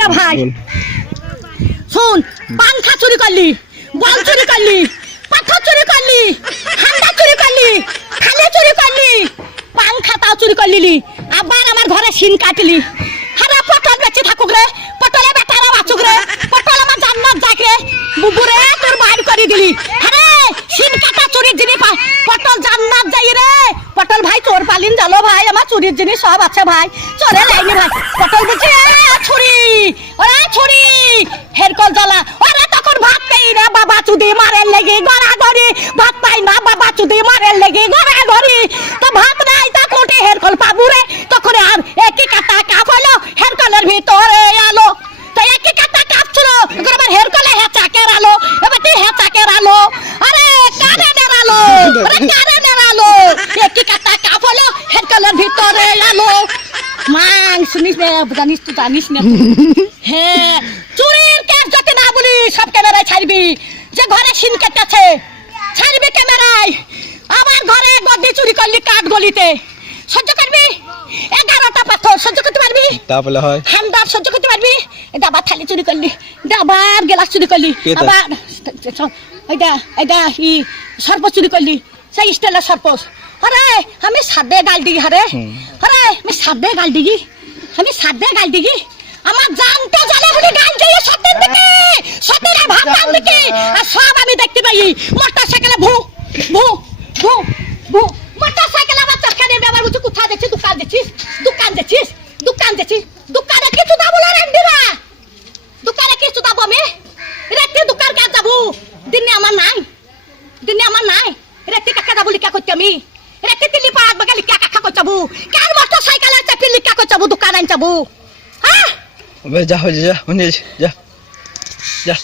রে ভাই শুন পাংখা চুরি করলি বল চুরি করলি পাথর চুরি করলি হান্ডা চুরি করলি খালে চুরি করলি পাংখা তাও চুরি করলি আবার আমার ঘরে শিন কাটলি হারা পটল বেঁচে থাকুক রে পটলে বেটারা বাঁচুক রে পটল আমার জান্নাত যাক রে বুবুরে তোর বাইর করে দিলি আরে শিন কাটা চুরির জিনিস পটল জান্নাত যাই রে পটল ভাই চোর পালিন জালো ভাই আমার চুরির জিনিস সব আছে ভাই চলে লাইনি ভাই পটল বলছে ছুরি ওরে ছুরি হেরকল জ্বালা ওরে তখন ভাত পেই রে বাবা চুদি মারের লেগে গড়াগড়ি ভাত পাই না বাবা চুদি মারের লেগে গড়াগড়ি তো ভাত নাই তা কোটে হেরকল পাবু রে তখন আর একই কাটা কাপ হলো হেরকলের ভিতরে আলো তো একই কাটা কাপ ছিল এখন আবার হেরকলে হেঁচাকের আলো এবার তুই হেঁচাকের আলো আরে কারেন্টের আলো আরে কারেন্টের আলো একই কাটা কাপ হলো হেরকলের ভিতরে আলো মাং শুনিস না জানিস না হ্যাঁ চুরির কেস যদি না বলি সব ক্যামেরায় ছাড়বি যে ঘরে শিন কেটেছে ছাড়বি ক্যামেরায় আমার ঘরে গদি চুরি করলি কাঠ গলিতে সহ্য করবি 11টা পাথর সহ্য করতে পারবি তাহলে হয় হান্ডার সহ্য করতে পারবি ডাবার থালি চুরি করলি ডাবার গ্লাস চুরি করলি আবার এটা সর্প চুরি করলি সেই স্টেলের সর্প আরে আমি সাদে গাল দিগি আরে আমি সাদে গাল দিগি আমার জানতে জালে হলে গাল দিয়ে সত্যের দিকে সত্যের ভাত গাল দিকে আর সব আমি দেখতে পাই মোটরসাইকেলে ভু ভু ভু ভু মোটরসাইকেলে আমার চরকারে ব্যবহার হচ্ছে কোথা দেখছিস দোকানে কিছু দাবো না রেন্ডিরা দোকানে কিছু দাবো আমি রেন্ডি দোকান কাজ যাবো দিনে আমার নাই রেন্ডি টাকা যাবো লিখা করতে আমি রেন্ডি দিল্লি পাঁচ বাগে লিখা কাকা করতে যাবো কার মোটরসাইকেলে চাপি লিখা করতে যাবো দোকান আন যাবো হ্যাঁ যা যা যা